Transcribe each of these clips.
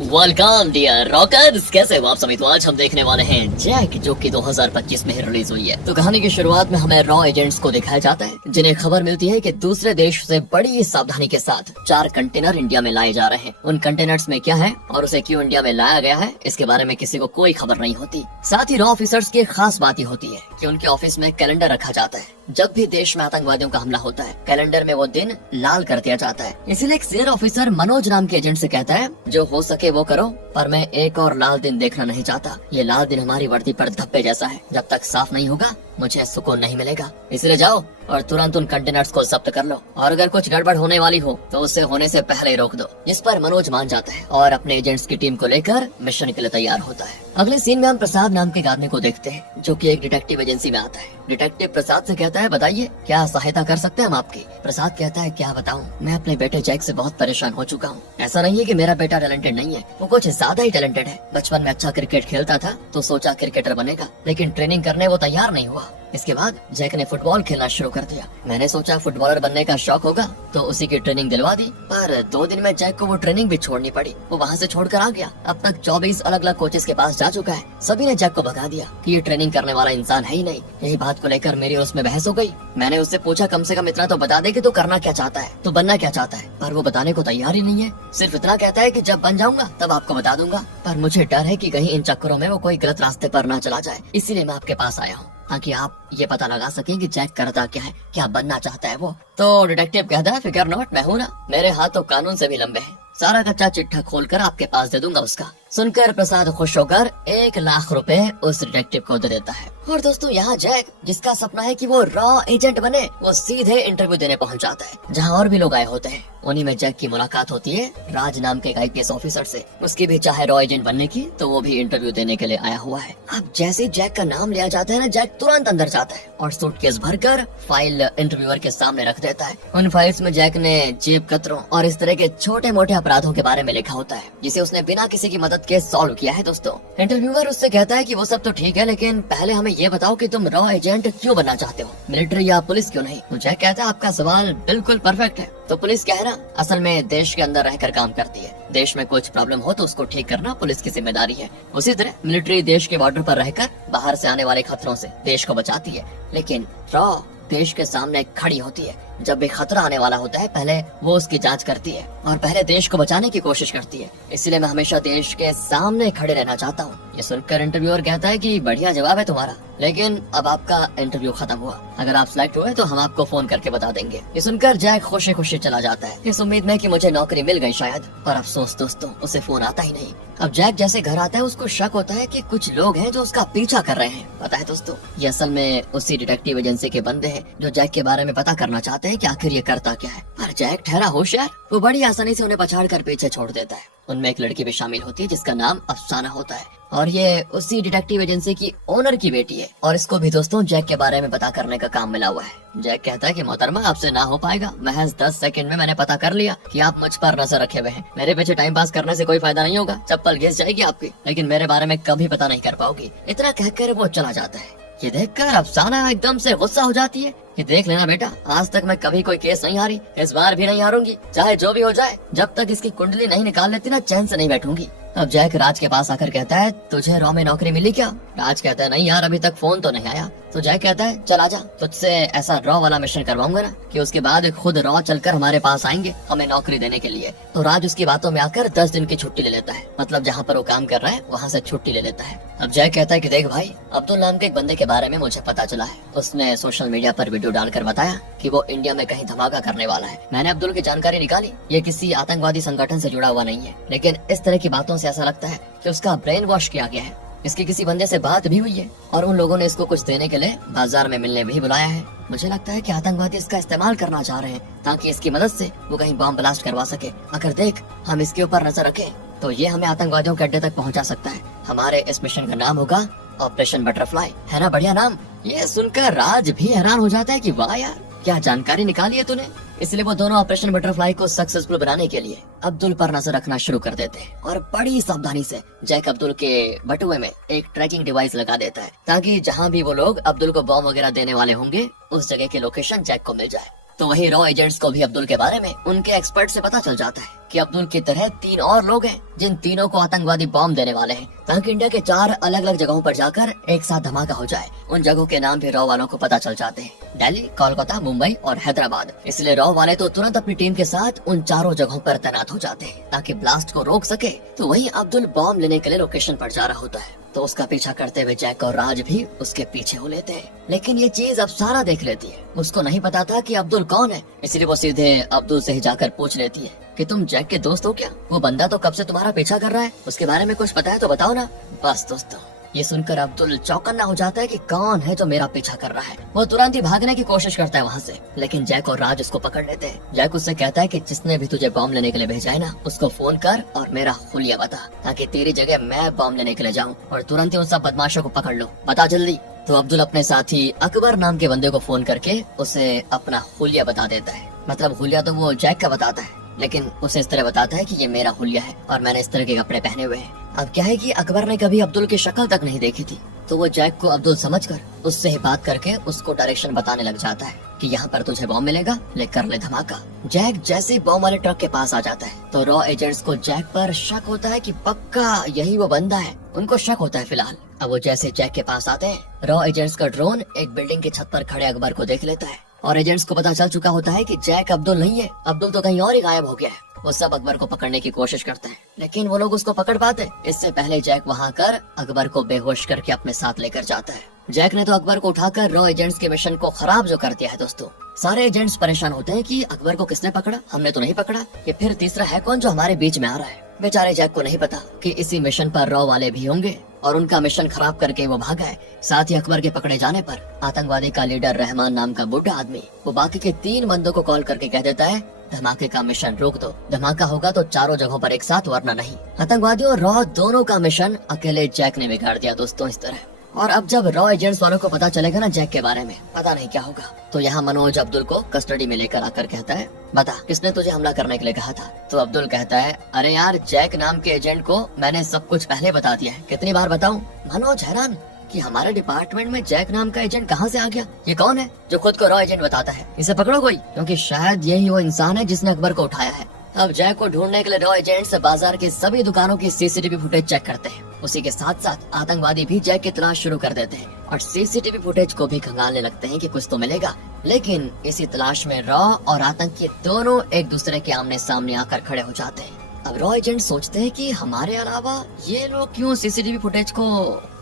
Welcome dear rockers, कैसे हो आप सभी। तो आज हम देखने वाले हैं जैक, जो कि 2025 में ही रिलीज हुई है। तो कहानी की शुरुआत में हमें रॉ एजेंट्स को दिखाया जाता है जिन्हें खबर मिलती है कि दूसरे देश से बड़ी सावधानी के साथ 4 कंटेनर इंडिया में लाए जा रहे हैं। उन कंटेनर्स में क्या है और उसे क्यों इंडिया में लाया गया है, इसके बारे में किसी को कोई खबर नहीं होती। साथ ही रॉ ऑफिसर्स की एक खास बात ही होती है कि उनके ऑफिस में कैलेंडर रखा जाता है। जब भी देश में आतंकवादियों का हमला होता है, कैलेंडर में वो दिन लाल कर दिया जाता है। इसीलिए एक सीनियर ऑफिसर मनोज नाम के एजेंट से कहता है, जो हो सके वो करो, पर मैं एक और लाल दिन देखना नहीं चाहता। ये लाल दिन हमारी वर्दी पर धब्बे जैसा है, जब तक साफ नहीं होगा मुझे सुकून नहीं मिलेगा। इसलिए जाओ और तुरंत उन कंटेनर्स को जब्त कर लो, और अगर कुछ गड़बड़ होने वाली हो तो उससे होने से पहले ही रोक दो। इस पर मनोज मान जाता है और अपने एजेंट्स की टीम को लेकर मिशन के लिए तैयार होता है। अगले सीन में हम प्रसाद नाम के आदमी को देखते हैं, जो कि एक डिटेक्टिव एजेंसी में आता है। डिटेक्टिव प्रसाद से कहता है, बताइए क्या सहायता कर सकते हैं हम आपकी। प्रसाद कहता है, क्या बताऊं, मैं अपने बेटे जैक से बहुत परेशान हो चुका हूँ। ऐसा नहीं है कि मेरा बेटा टैलेंटेड नहीं है, वो कुछ ज्यादा ही टैलेंटेड है। बचपन में अच्छा क्रिकेट खेलता था तो सोचा क्रिकेटर बनेगा, लेकिन ट्रेनिंग करने वो तैयार नहीं हुआ। इसके बाद जैक ने फुटबॉल खेलना शुरू कर दिया। मैंने सोचा फुटबॉलर बनने का शौक होगा तो उसी की ट्रेनिंग दिलवा दी, पर 2 दिन में जैक को वो ट्रेनिंग भी छोड़नी पड़ी। वो वहाँ से छोड़कर आ गया। अब तक 24 अलग अलग कोचेस के पास जा चुका है। सभी ने जैक को भगा दिया कि ये ट्रेनिंग करने वाला इंसान है ही नहीं। यही बात को लेकर मेरी और उसमें बहस हो गई। मैंने उससे पूछा, कम से कम इतना तो बता दे कि तू करना क्या चाहता है, तू बनना क्या चाहता है, पर वो बताने को तैयार ही नहीं है। सिर्फ इतना कहता है कि जब बन जाऊंगा तब आपको बता दूंगा। पर मुझे डर है कि कहीं इन चक्करों में वो कोई गलत रास्ते पर ना चला जाए, इसीलिए मैं आपके पास आया हूँ, ताकि आप ये पता लगा सकें कि जैक करता क्या है, क्या बनना चाहता है वो। तो डिटेक्टिव कहता है, फिकर नॉट, मैं हूँ ना, मेरे हाथ तो कानून से भी लंबे हैं, सारा कच्चा चिट्ठा खोलकर आपके पास दे दूंगा उसका। सुनकर प्रसाद खुश होकर 1 लाख रुपए उस डिटेक्टिव को दे देता है। और दोस्तों यहाँ जैक, जिसका सपना है कि वो रॉ एजेंट बने, वो सीधे इंटरव्यू देने पहुंच जाता है, जहाँ और भी लोग आए होते हैं। उन्हीं में जैक की मुलाकात होती है राज नाम के IPS ऑफिसर से। उसकी भी चाहे रॉ एजेंट बनने की, तो वो भी इंटरव्यू देने के लिए आया हुआ है। अब जैसे जैक का नाम लिया जाता है ना, जैक तुरंत अंदर जाता है और सूटकेस भरकर फाइल इंटरव्यूअर के सामने रख देता है। उन फाइल्स में जैक ने जेब कतरों और इस तरह के छोटे मोटे अपराधों के बारे में लिखा होता है, जिसे उसने बिना किसी की मदद के सॉल्व किया है। दोस्तों इंटरव्यूअर उससे कहता है कि वो सब तो ठीक है, लेकिन पहले हमें ये बताओ कि तुम रॉ एजेंट क्यों बनना चाहते हो, मिलिट्री या पुलिस क्यों नहीं। तो जैक कहता है, आपका सवाल बिल्कुल परफेक्ट है। तो पुलिस क्या है ना, असल में देश के अंदर रहकर काम करती है। देश में कुछ प्रॉब्लम हो तो उसको ठीक करना पुलिस की जिम्मेदारी है। उसी तरह मिलिट्री देश के बॉर्डर पर रहकर बाहर से आने वाले खतरों से देश को बचाती है, लेकिन रॉ देश के सामने खड़ी होती है। जब भी खतरा आने वाला होता है, पहले वो उसकी जांच करती है और पहले देश को बचाने की कोशिश करती है। इसलिए मैं हमेशा देश के सामने खड़े रहना चाहता हूँ। ये सुनकर इंटरव्यूअर कहता है कि बढ़िया जवाब है तुम्हारा, लेकिन अब आपका इंटरव्यू खत्म हुआ। अगर आप सिलेक्ट हुए तो हम आपको फोन करके बता देंगे। ये सुनकर जैक खुशी खुशी चला जाता है, इस उम्मीद में कि मुझे नौकरी मिल गई शायद। पर अफसोस दोस्तों, उसे फोन आता ही नहीं। अब जैक जैसे घर आता है, उसको शक होता है कि कुछ लोग हैं जो उसका पीछा कर रहे हैं। पता है दोस्तों, ये असल में उसी डिटेक्टिव एजेंसी के बंदे हैं जो जैक के बारे में पता करना चाहते हैं कि आखिर ये करता क्या है। पर जैक ठहरा होशियार, वो बड़ी आसानी से उन्हें पछाड़कर पीछे छोड़ देता है। उनमें एक लड़की भी शामिल होती है जिसका नाम अफसाना होता है, और ये उसी डिटेक्टिव एजेंसी की ओनर की बेटी है। और इसको भी दोस्तों जैक के बारे में पता करने का काम मिला हुआ है। जैक कहता है कि मोहतरमा, आपसे ना हो पाएगा, महज 10 सेकंड में मैंने पता कर लिया कि आप मुझ पर नजर रखे हुए हैं। मेरे पीछे टाइम पास करने से कोई फायदा नहीं होगा, चप्पल घिस जाएगी आपकी, लेकिन मेरे बारे में कभी पता नहीं कर पाओगी। इतना कहकर वो चला जाता है। ये देखकर अफसाना एकदम से गुस्सा हो जाती है कि देख लेना बेटा, आज तक मैं कभी कोई केस नहीं हारी, इस बार भी नहीं हारूंगी, चाहे जो भी हो जाए। जब तक इसकी कुंडली नहीं निकाल लेती ना, चैन से नहीं बैठूंगी। अब जैक राज के पास आकर कहता है, तुझे रॉ में नौकरी मिली क्या? राज कहता है, नहीं यार, अभी तक फोन तो नहीं आया। तो जैक कहता है, चल आजा, तुझसे ऐसा रॉ वाला मिशन करवाऊंगा ना कि उसके बाद खुद रॉ चलकर हमारे पास आएंगे हमें नौकरी देने के लिए। तो राज उसकी बातों में आकर 10 दिन की छुट्टी ले लेता है, मतलब जहाँ पर वो काम कर रहा है वहाँ से छुट्टी ले लेता है। अब जैक कहता है कि देख भाई, अब्दुल नाम के एक बंदे के बारे में मुझे पता चला है। उसने सोशल मीडिया पर वीडियो डालकर बताया कि वो इंडिया में कहीं धमाका करने वाला है। मैंने अब्दुल की जानकारी निकाली, ये किसी आतंकवादी संगठन से जुड़ा हुआ नहीं है, लेकिन इस तरह की बातों से ऐसा लगता है कि उसका ब्रेन वॉश किया गया है। इसकी किसी बंदे से बात भी हुई है और उन लोगों ने इसको कुछ देने के लिए बाजार में मिलने भी बुलाया है। मुझे लगता है कि आतंकवादी इसका इस्तेमाल करना चाह रहे हैं ताकि इसकी मदद से वो कहीं बॉम्ब ब्लास्ट करवा सके। अगर देख हम इसके ऊपर नजर रखें तो ये हमें आतंकवादियों के अड्डे तक पहुंचा सकता है। हमारे इस मिशन का नाम होगा ऑपरेशन बटरफ्लाई। है ना बढ़िया नाम? ये सुनकर राज भी हैरान हो जाता है कि वाह यार, क्या जानकारी निकाली है तूने। इसलिए वो दोनों ऑपरेशन बटरफ्लाई को सक्सेसफुल बनाने के लिए अब्दुल पर नजर रखना शुरू कर देते हैं और बड़ी सावधानी से जैक अब्दुल के बटुए में एक ट्रैकिंग डिवाइस लगा देता है ताकि जहाँ भी वो लोग अब्दुल को बॉम्ब वगैरह देने वाले होंगे उस जगह की लोकेशन जैक को मिल जाए। तो वही रॉ एजेंट्स को भी अब्दुल के बारे में उनके एक्सपर्ट से पता चल जाता है कि अब्दुल की तरह 3 और लोग हैं जिन तीनों को आतंकवादी बॉम्ब देने वाले हैं, ताकि इंडिया के 4 अलग अलग जगहों पर जाकर एक साथ धमाका हो जाए। उन जगहों के नाम भी रॉ वालों को पता चल जाते हैं, दिल्ली, कोलकाता, मुंबई और हैदराबाद। इसलिए रॉ वाले तो तुरंत अपनी टीम के साथ उन चारों जगहों पर तैनात हो जाते हैं ताकि ब्लास्ट को रोक सके। तो वही अब्दुल बॉम्ब लेने के लिए लोकेशन पर जा रहा होता है, तो उसका पीछा करते हुए जैक और राज भी उसके पीछे हो लेते हैं। लेकिन ये चीज अब सारा देख लेती है। उसको नहीं पता था कि अब्दुल कौन है, इसलिए वो सीधे अब्दुल से ही जाकर पूछ लेती है कि तुम जैक के दोस्त हो क्या? वो बंदा तो कब से तुम्हारा पीछा कर रहा है, उसके बारे में कुछ पता है तो बताओ ना। बस दोस्तों, ये सुनकर अब्दुल चौकन्ना हो जाता है कि कौन है जो मेरा पीछा कर रहा है। वो तुरंत ही भागने की कोशिश करता है वहाँ से, लेकिन जैक और राज उसको पकड़ लेते हैं। जैक उससे कहता है कि जिसने भी तुझे बॉम्ब लेने के लिए भेजा है ना, उसको फोन कर और मेरा हुलिया बता, ताकि तेरी जगह मैं बॉम्ब लेने के लिए जाऊँ और तुरंत ही उन सब बदमाशों को पकड़ लो। बता जल्दी। तो अब्दुल अपने साथी अकबर नाम के बंदे को फोन करके उसे अपना हुलिया बता देता है। मतलब हुलिया तो वो जैक का बताता है, लेकिन उसे इस तरह बताता है कि ये मेरा हुलिया है और मैंने इस तरह के कपड़े पहने हुए हैं। अब क्या है कि अकबर ने कभी अब्दुल की शक्ल तक नहीं देखी थी, तो वो जैक को अब्दुल समझकर उससे ही बात करके उसको डायरेक्शन बताने लग जाता है कि यहाँ पर तुझे बॉम्ब मिलेगा, ले कर ले धमाका। जैक जैसे बॉम्ब वाले ट्रक के पास आ जाता है तो रॉ एजेंट्स को जैक पर शक होता है कि पक्का यही वो बंदा है। उनको शक होता है फिलहाल। अब वो जैसे जैक के पास आते हैं, रॉ एजेंट्स का ड्रोन एक बिल्डिंग की छत पर खड़े अकबर को देख लेता है और एजेंट्स को पता चल चुका होता है कि जैक अब्दुल नहीं है, अब्दुल तो कहीं और ही गायब हो गया है। वो सब अकबर को पकड़ने की कोशिश करते हैं, लेकिन वो लोग उसको पकड़ पाते इससे पहले जैक वहाँ कर अकबर को बेहोश करके अपने साथ लेकर जाता है। जैक ने तो अकबर को उठाकर रॉ एजेंट्स के मिशन को खराब जो कर दिया है। दोस्तों, सारे एजेंट्स परेशान होते हैं कि अकबर को किसने पकड़ा, हमने तो नहीं पकड़ा, ये फिर तीसरा है कौन जो हमारे बीच में आ रहा है। बेचारे जैक को नहीं पता कि इसी मिशन पर रॉ वाले भी होंगे और उनका मिशन खराब करके वो भागा है। साथ ही अकबर के पकड़े जाने पर आतंकवादी का लीडर रहमान नाम का बुढ़ा आदमी वो बाकी के 3 बंदों को कॉल करके कह देता है, धमाके का मिशन रोक दो, धमाका होगा तो चारों जगहों पर एक साथ, वरना नहीं। आतंकवादियों और रॉ दोनों का मिशन अकेले जैक ने बिगाड़ दिया दोस्तों इस तरह। और अब जब रॉ एजेंट्स वालों को पता चलेगा ना जैक के बारे में, पता नहीं क्या होगा। तो यहाँ मनोज अब्दुल को कस्टडी में लेकर आकर कहता है, बता किसने तुझे हमला करने के लिए कहा था? तो अब्दुल कहता है, अरे यार, जैक नाम के एजेंट को मैंने सब कुछ पहले बता दिया है, कितनी बार बताऊं? मनोज हैरान कि हमारे डिपार्टमेंट में जैक नाम का एजेंट कहाँ से आ गया, ये कौन है जो खुद को रॉ एजेंट बताता है? इसे पकड़ो कोई, क्योंकि शायद यही वो इंसान है जिसने अकबर को उठाया है। अब जैक को ढूंढने के लिए रॉ एजेंट्स बाजार के सभी दुकानों की सीसीटीवी फुटेज चेक करते हैं। उसी के साथ साथ आतंकवादी भी जैक की तलाश शुरू कर देते हैं और सीसीटीवी फुटेज को भी खंगालने लगते हैं कि कुछ तो मिलेगा। लेकिन इसी तलाश में रॉ और आतंकी दोनों एक दूसरे के आमने सामने आकर खड़े हो जाते हैं। अब रॉ एजेंट सोचते हैं कि हमारे अलावा ये लोग क्यों सीसीटीवी फुटेज को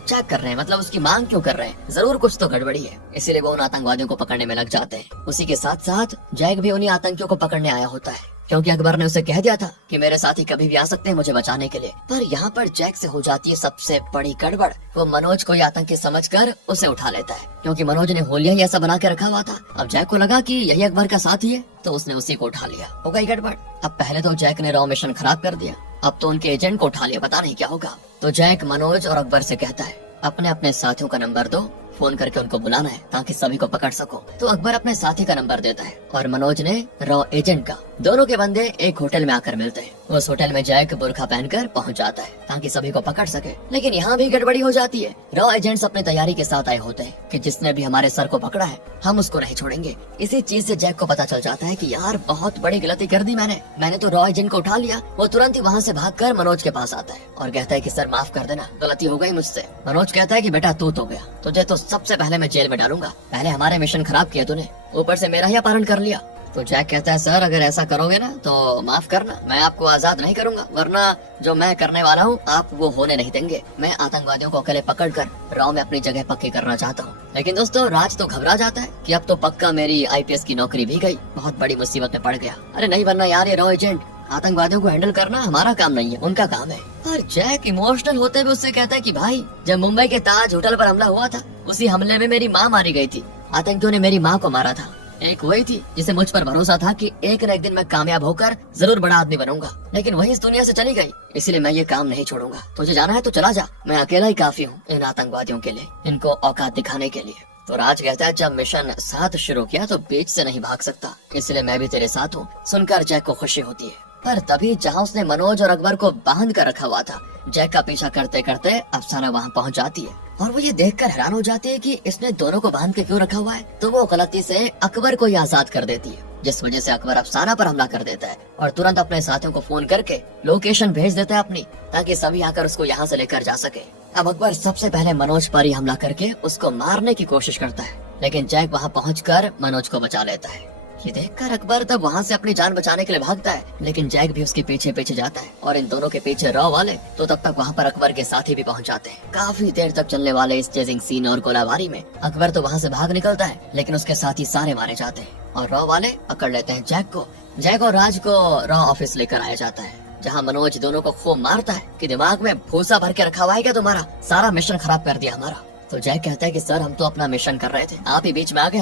चेक कर रहे हैं, मतलब उसकी मांग क्यों कर रहे हैं, जरूर कुछ तो गड़बड़ी है। इसीलिए वो उन आतंकवादियों को पकड़ने में लग जाते हैं। उसी के साथ साथ जैक भी उन्हीं आतंकियों को पकड़ने आया होता है, क्योंकि अकबर ने उसे कह दिया था कि मेरे साथी कभी भी आ सकते हैं मुझे बचाने के लिए। पर यहाँ पर जैक से हो जाती है सबसे बड़ी गड़बड़। वो मनोज को आतंकी समझकर उसे उठा लेता है, क्योंकि मनोज ने होलिया ही ऐसा बना के रखा हुआ था। अब जैक को लगा कि यही अकबर का साथी है, तो उसने उसी को उठा लिया। हो गई गड़बड़। अब पहले तो जैक ने रॉ मिशन खराब कर दिया, अब तो उनके एजेंट को उठा लिया, पता नहीं क्या होगा। तो जैक मनोज और अकबर से कहता है, अपने अपने साथियों का नंबर दो, फोन करके उनको बुलाना है ताकि सभी को पकड़ सको। तो अकबर अपने साथी का नंबर देता है और मनोज ने रॉ एजेंट का। दोनों के बंदे एक होटल में आकर मिलते हैं। उस होटल में जैक बुर्खा पहनकर पहुंच जाता है ताकि सभी को पकड़ सके। लेकिन यहाँ भी गड़बड़ी हो जाती है। रॉ एजेंट्स अपनी तैयारी के साथ आए होते हैं कि जिसने भी हमारे सर को पकड़ा है हम उसको नहीं छोड़ेंगे। इसी चीज से जैक को पता चल जाता है कि यार बहुत बड़ी गलती कर दी मैंने तो रॉ एजेंट को उठा लिया। वो तुरंत ही वहाँ से भागकर मनोज के पास आता है और कहता है कि सर माफ कर देना, गलती हो गई मुझसे। मनोज कहता है कि बेटा तू तो गया, तुझे तो सबसे पहले मैं जेल में डालूंगा, पहले हमारे मिशन खराब किया तूने, ऊपर से मेरा ही अपहरण कर लिया। तो जैक कहता है, सर अगर ऐसा करोगे ना तो माफ करना, मैं आपको आजाद नहीं करूंगा, वरना जो मैं करने वाला हूँ आप वो होने नहीं देंगे। मैं आतंकवादियों को अकेले पकड़कर रॉ में अपनी जगह पक्की करना चाहता हूँ। लेकिन दोस्तों राज तो घबरा जाता है कि अब तो पक्का मेरी आईपीएस की नौकरी भी गई, बहुत बड़ी मुसीबत में पड़ गया। अरे नहीं बनना यार, ये रॉ एजेंट आतंकवादियों को हैंडल करना हमारा काम नहीं है, उनका काम है। और जैक इमोशनल होते हुए उससे कहता है कि भाई जब मुंबई के ताज होटल पर हमला हुआ था उसी हमले में मेरी माँ मारी गई थी, आतंकियों ने मेरी माँ को मारा था। एक वही थी जिसे मुझ पर भरोसा था कि एक न एक दिन मैं कामयाब होकर जरूर बड़ा आदमी बनूंगा, लेकिन वही इस दुनिया से चली गई। इसलिए मैं ये काम नहीं छोड़ूंगा। तुझे जाना है तो चला जा, मैं अकेला ही काफी हूँ इन आतंकवादियों के लिए, इनको औकात दिखाने के लिए। तो राज कहता है, जब मिशन साथ शुरू किया तो बीच से नहीं भाग सकता, इसलिए मैं भी तेरे साथ हूँ। सुनकर जैक को खुशी होती है। पर तभी जहाँ उसने मनोज और अकबर को बांध कर रखा हुआ था, जैक का पीछा करते करते अफसाना वहाँ पहुँच जाती है और वो ये देखकर हैरान हो जाती है कि इसने दोनों को बांध के क्यों रखा हुआ है। तो वो गलती से अकबर को ही आजाद कर देती है जिस वजह से अकबर अफसाना पर हमला कर देता है और तुरंत अपने साथियों को फोन करके लोकेशन भेज देता है अपनी, ताकि सभी आकर उसको यहाँ से लेकर जा सके। अब अकबर सबसे पहले मनोज पर ही हमला करके उसको मारने की कोशिश करता है, लेकिन जैक वहाँ पहुंचकर मनोज को बचा लेता है। ये देखकर अकबर तब वहाँ से अपनी जान बचाने के लिए भागता है, लेकिन जैक भी उसके पीछे पीछे जाता है और इन दोनों के पीछे रॉ वाले तो तब तक वहाँ पर अकबर के साथी भी पहुँच जाते हैं। काफी देर तक चलने वाले इस चेजिंग सीन और गोलाबारी में अकबर तो वहाँ से भाग निकलता है, लेकिन उसके साथी सारे मारे जाते हैं और रॉ वाले पकड़ लेते हैं जैक को। जैक और राज को रॉ ऑफिस लेकर आया जाता है, जहाँ मनोज दोनों को खूब मारता है कि दिमाग में भूसा भर के रखा हुआ है क्या तुम्हारा, सारा मिशन खराब कर दिया हमारा। तो जैक कहता है कि सर हम तो अपना मिशन कर रहे थे, आप ही बीच में आ गए,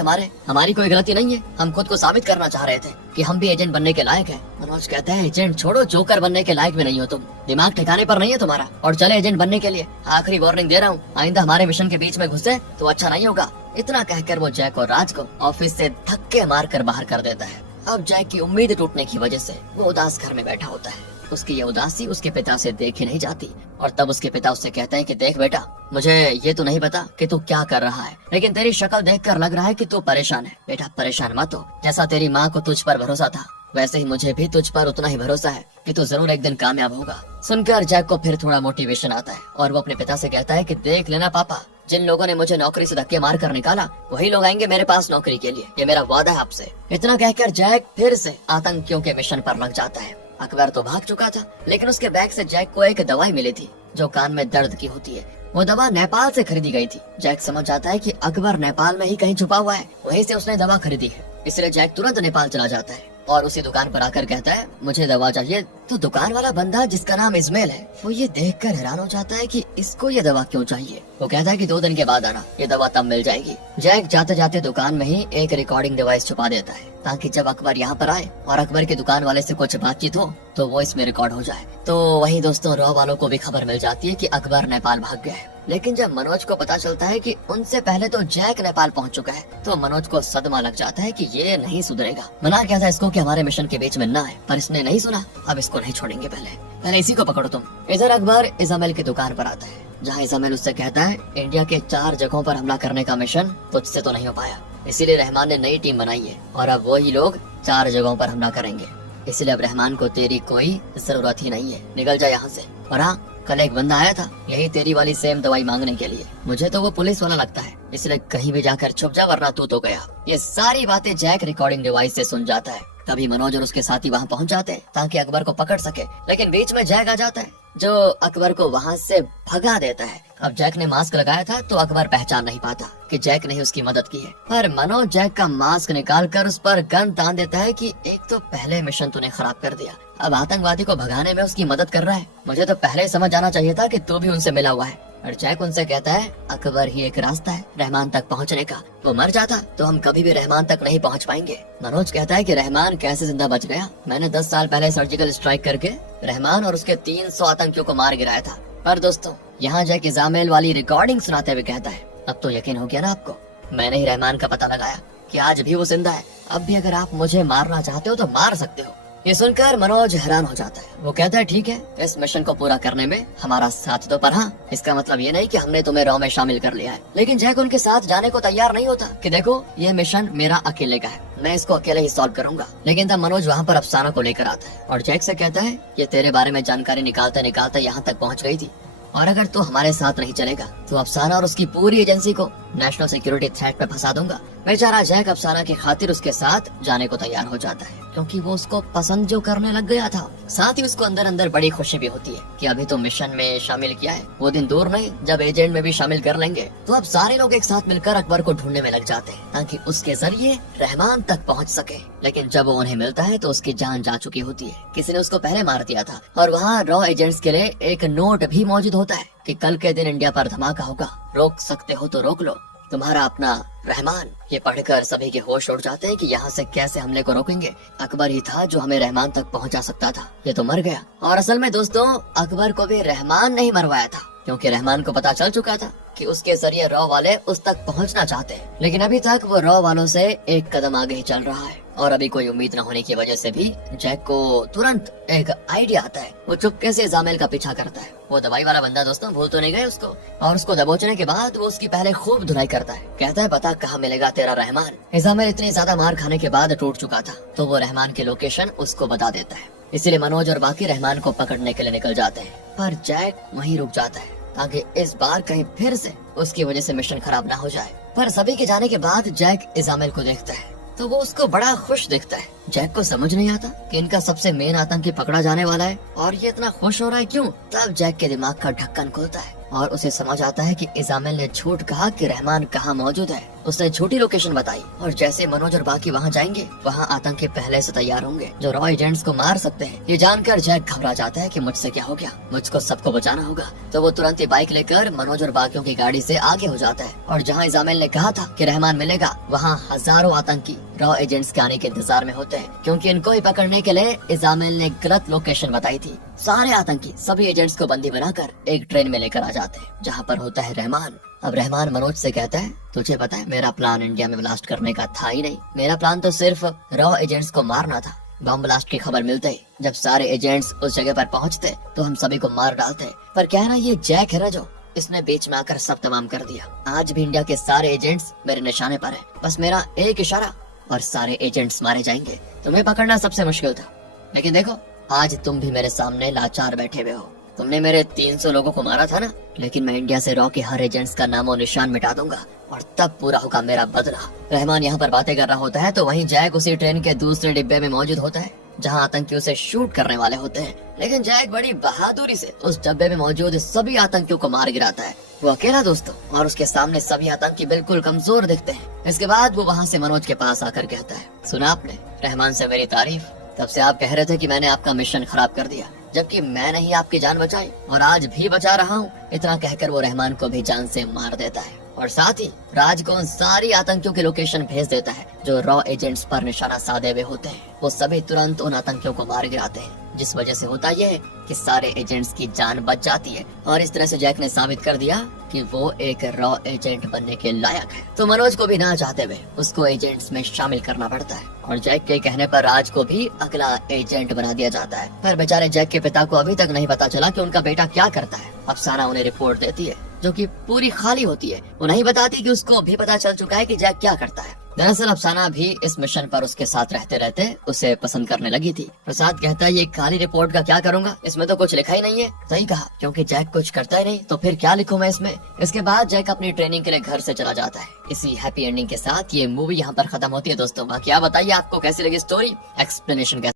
हमारी कोई गलती नहीं है, हम खुद को साबित करना चाह रहे थे कि हम भी एजेंट बनने के लायक हैं। मनोज कहता है एजेंट छोड़ो, जोकर बनने के लायक भी नहीं हो तुम, दिमाग ठिकाने पर नहीं है तुम्हारा, और चले एजेंट बनने के लिए। आखिरी वार्निंग दे रहा हूँ, आइंदा हमारे मिशन के बीच में घुसे तो अच्छा नहीं होगा। इतना कहकर वो जैक और राज को ऑफिस से धक्के मार कर बाहर कर देता है। अब जैक की उम्मीद टूटने की वजह से वो उदास घर में बैठा होता है। उसकी ये उदासी उसके पिता से देखी नहीं जाती और तब उसके पिता उससे कहते हैं कि देख बेटा, मुझे ये तो नहीं पता कि तू क्या कर रहा है, लेकिन तेरी शक्ल देखकर लग रहा है कि तू परेशान है। बेटा परेशान मत हो, जैसा तेरी माँ को तुझ पर भरोसा था वैसे ही मुझे भी तुझ पर उतना ही भरोसा है कि तू जरूर एक दिन कामयाब होगा। सुनकर जैक को फिर थोड़ा मोटिवेशन आता है और वो अपने पिता से कहता है कि देख लेना पापा, जिन लोगों ने मुझे नौकरी से धक्के मार कर निकाला वही लोग आएंगे मेरे पास नौकरी के लिए, ये मेरा वादा है आपसे। इतना कहकर जैक फिर से आतंकियों के मिशन पर लग जाता है। अकबर तो भाग चुका था, लेकिन उसके बैग से जैक को एक दवाई मिली थी जो कान में दर्द की होती है। वो दवा नेपाल से खरीदी गई थी। जैक समझ जाता है कि अकबर नेपाल में ही कहीं छुपा हुआ है, वहीं से उसने दवा खरीदी है। इसलिए जैक तुरंत नेपाल चला जाता है और उसी दुकान पर आकर कहता है मुझे दवा चाहिए। तो दुकान वाला बंदा जिसका नाम इस्माइल है वो ये देखकर हैरान हो जाता है कि इसको ये दवा क्यों चाहिए। वो कहता है कि 2 दिन के बाद आना, ये दवा तब मिल जाएगी। जैक जाते जाते दुकान में ही एक रिकॉर्डिंग डिवाइस छुपा देता है ताकि जब अकबर यहाँ पर आए और अकबर की दुकान वाले से कुछ बातचीत हो तो वो इसमें रिकॉर्ड हो जाए। तो वही दोस्तों रॉ वालों को भी खबर मिल जाती है कि अकबर नेपाल भाग गया है। लेकिन जब मनोज को पता चलता है कि उनसे पहले तो जैक नेपाल पहुंच चुका है तो मनोज को सदमा लग जाता है कि ये नहीं सुधरेगा। मना किया था इसको कि हमारे मिशन के बीच में ना आए, पर इसने नहीं सुना। अब इसको नहीं छोड़ेंगे, पहले इसी को पकड़ो तुम। इधर अकबर इजामेल की दुकान पर आता है, जहाँ इजामेल उससे कहता है इंडिया के 4 जगहों पर हमला करने का मिशन तुझसे तो नहीं हो पाया, इसीलिए रहमान ने नई टीम बनाई है और अब वही लोग 4 जगहों पर हमला करेंगे। इसलिए अब रहमान को तेरी कोई जरूरत ही नहीं है, निकल जा यहाँ से। और हाँ, कल एक बंदा आया था यही तेरी वाली सेम दवाई मांगने के लिए, मुझे तो वो पुलिस वाला लगता है, इसलिए कहीं भी जाकर छुप जा वरना तू तो गया। ये सारी बातें जैक रिकॉर्डिंग डिवाइस से सुन जाता है। तभी मनोज और उसके साथी वहाँ पहुँच जाते हैं ताकि अकबर को पकड़ सके, लेकिन बीच में जैक आ जाता है जो अकबर को वहाँ से भगा देता है। अब जैक ने मास्क लगाया था तो अकबर पहचान नहीं पाता कि जैक ने उसकी मदद की है, पर मनोज जैक का मास्क निकाल कर उस पर गन तान देता है कि एक तो पहले मिशन तूने खराब कर दिया, अब आतंकवादी को भगाने में उसकी मदद कर रहा है। मुझे तो पहले ही समझ आना चाहिए था कि तू भी उनसे मिला हुआ है। और जैक उनसे कहता है अकबर ही एक रास्ता है रहमान तक पहुंचने का, वो मर जाता तो हम कभी भी रहमान तक नहीं पहुंच पाएंगे। मनोज कहता है कि रहमान कैसे जिंदा बच गया, मैंने 10 साल पहले सर्जिकल स्ट्राइक करके रहमान और उसके 300 आतंकियों को मार गिराया था। पर दोस्तों यहाँ जैक इजामेल वाली रिकॉर्डिंग सुनाते हुए कहता है अब तो यकीन हो गया ना आपको, मैंने ही रहमान का पता लगाया कि आज भी वो जिंदा है, अब भी अगर आप मुझे मारना चाहते हो तो मार सकते हो। ये सुनकर मनोज हैरान हो जाता है। वो कहता है ठीक है, इस मिशन को पूरा करने में हमारा साथ दो, पर हाँ इसका मतलब ये नहीं कि हमने तुम्हें रॉ में शामिल कर लिया है। लेकिन जैक उनके साथ जाने को तैयार नहीं होता कि देखो ये मिशन मेरा अकेले का है, मैं इसको अकेले ही सॉल्व करूंगा। लेकिन तब मनोज वहाँ पर अफसाना को लेकर आता है और जैक से कहता है ये तेरे बारे में जानकारी निकालते निकालते यहाँ तक पहुँच गई थी और अगर तू हमारे साथ नहीं चलेगा तो अफसाना और उसकी पूरी एजेंसी को नेशनल सिक्योरिटी थ्रेट पे फंसा दूंगा। बेचारा जैक अफसाना की खातिर उसके साथ जाने को तैयार हो जाता है क्योंकि वो उसको पसंद जो करने लग गया था। साथ ही उसको अंदर अंदर बड़ी खुशी भी होती है कि अभी तो मिशन में शामिल किया है, वो दिन दूर नहीं जब एजेंट में भी शामिल कर लेंगे। तो अब सारे लोग एक साथ मिलकर अकबर को ढूंढने में लग जाते हैं ताकि उसके जरिए रहमान तक पहुंच सके। लेकिन जब वो उन्हें मिलता है तो उसकी जान जा चुकी होती है, किसी ने उसको पहले मार दिया था और वहाँ रॉ एजेंट्स के लिए एक नोट भी मौजूद होता है कि कल के दिन इंडिया पर धमाका होगा, रोक सकते हो तो रोक लो, तुम्हारा अपना रहमान। ये पढ़कर सभी के होश उड़ जाते हैं कि यहाँ से कैसे हमले को रोकेंगे। अकबर ही था जो हमें रहमान तक पहुँचा सकता था, ये तो मर गया। और असल में दोस्तों अकबर को भी रहमान नहीं मरवाया था, क्योंकि रहमान को पता चल चुका था कि उसके जरिए रॉ वाले उस तक पहुंचना चाहते हैं, लेकिन अभी तक वो रॉ वालों से एक कदम आगे ही चल रहा है। और अभी कोई उम्मीद न होने की वजह से भी जैक को तुरंत एक आइडिया आता है। वो चुपके से इजामेल का पीछा करता है। वो दवाई वाला बंदा दोस्तों, भूल तो नहीं गए उसको। और उसको दबोचने के बाद वो उसकी पहले खूब धुलाई करता है। कहता है पता कहाँ मिलेगा तेरा रहमान। इजामेल इतनी ज्यादा मार खाने के बाद टूट चुका था, तो वो रहमान की लोकेशन उसको बता देता है। इसीलिए मनोज और बाकी रहमान को पकड़ने के लिए निकल जाते हैं, पर जैक वहीं रुक जाता है ताकि इस बार कहीं फिर से उसकी वजह से मिशन खराब ना हो जाए। पर सभी के जाने के बाद जैक इजामेल को देखता है तो वो उसको बड़ा खुश दिखता है। जैक को समझ नहीं आता कि इनका सबसे मेन आतंकी पकड़ा जाने वाला है और ये इतना खुश हो रहा है क्यों। तब जैक के दिमाग का ढक्कन खुलता है और उसे समझ आता है कि इजामेल ने झूठ कहा कि रहमान कहाँ मौजूद है। उसने झूठी लोकेशन बताई और जैसे मनोज और बाकी वहाँ जाएंगे, वहाँ आतंकी पहले से तैयार होंगे जो रॉ एजेंट्स को मार सकते हैं। ये जानकर जैक घबरा जाता है कि मुझसे क्या हो गया, मुझको सबको बचाना होगा। तो वो तुरंत ही बाइक लेकर मनोज और बाकियों की गाड़ी से आगे हो जाता है और जहाँ इजामेल ने कहा था कि रहमान मिलेगा, वहाँ हजारों आतंकी रॉ एजेंट्स के आने के इंतजार में होते हैं, क्योंकि इनको ही पकड़ने के लिए इजामेल ने गलत लोकेशन बताई थी। सारे आतंकी सभी एजेंट्स को बंदी बनाकर एक ट्रेन में लेकर आ जाते हैं जहाँ पर होता है रहमान। अब रहमान मनोज से कहता है तुझे पता है मेरा प्लान इंडिया में ब्लास्ट करने का था ही नहीं, मेरा प्लान तो सिर्फ रॉ एजेंट्स को मारना था। बम ब्लास्ट की खबर मिलते ही जब सारे एजेंट्स उस जगह पर पहुँचते तो हम सभी को मार डालते। पर क्या है ना, ये जैक है ना जो इसने बीच में आकर सब तमाम कर दिया। आज भी इंडिया के सारे एजेंट्स मेरे निशाने पर है, बस मेरा एक इशारा और सारे एजेंट्स मारे जाएंगे। तुम्हें पकड़ना सबसे मुश्किल था, लेकिन देखो आज तुम भी मेरे सामने लाचार बैठे हुए हो। तुमने मेरे 300 लोगों को मारा था ना, लेकिन मैं इंडिया से रॉ के हर एजेंट्स का नामो निशान मिटा दूंगा और तब पूरा होगा मेरा बदला। रहमान यहाँ पर बातें कर रहा होता है तो वहीं जैक उसी ट्रेन के दूसरे डिब्बे में मौजूद होता है जहाँ आतंकियों से शूट करने वाले होते हैं। लेकिन जैक बड़ी बहादुरी से उस डब्बे में मौजूद सभी आतंकियों को मार गिराता है। वो अकेला दोस्तों, और उसके सामने सभी आतंकी बिल्कुल कमजोर दिखते हैं। इसके बाद वो वहाँ से मनोज के पास आकर कहता है सुना आपने रहमान से मेरी तारीफ, तब से आप कह रहे थे कि मैंने आपका मिशन खराब कर दिया, जबकि मैंने ही आपकी जान बचाई और आज भी बचा रहा हूँ। इतना कहकर वो रहमान को भी जान से मार देता है और साथ ही राज को उन सारी आतंकियों की लोकेशन भेज देता है जो रॉ एजेंट्स पर निशाना साधे हुए होते हैं। वो सभी तुरंत उन आतंकियों को मार गिराते हैं, जिस वजह से होता यह है कि सारे एजेंट्स की जान बच जाती है। और इस तरह से जैक ने साबित कर दिया कि वो एक रॉ एजेंट बनने के लायक है। तो मनोज को भी ना चाहते हुए उसको एजेंट्स में शामिल करना पड़ता है और जैक के कहने पर राज को भी अगला एजेंट बना दिया जाता है। पर बेचारे जैक के पिता को अभी तक नहीं पता चला कि उनका बेटा क्या करता है। अफसाना उन्हें रिपोर्ट देती है जो कि पूरी खाली होती है। वो नहीं बताती कि उसको भी पता चल चुका है कि जैक क्या करता है। दरअसल अफसाना भी इस मिशन पर उसके साथ रहते रहते उसे पसंद करने लगी थी। प्रसाद कहता है ये खाली रिपोर्ट का क्या करूंगा, इसमें तो कुछ लिखा ही नहीं है। सही कहा, क्योंकि जैक कुछ करता ही नहीं तो फिर क्या लिखूं मैं इसमें। इसके बाद जैक अपनी ट्रेनिंग के लिए घर से चला जाता है। इसी हैप्पी एंडिंग के साथ ये मूवी यहाँ पर खत्म होती है दोस्तों। बाकी आप बताइए आपको कैसी लगी स्टोरी, एक्सप्लेनेशन कैसे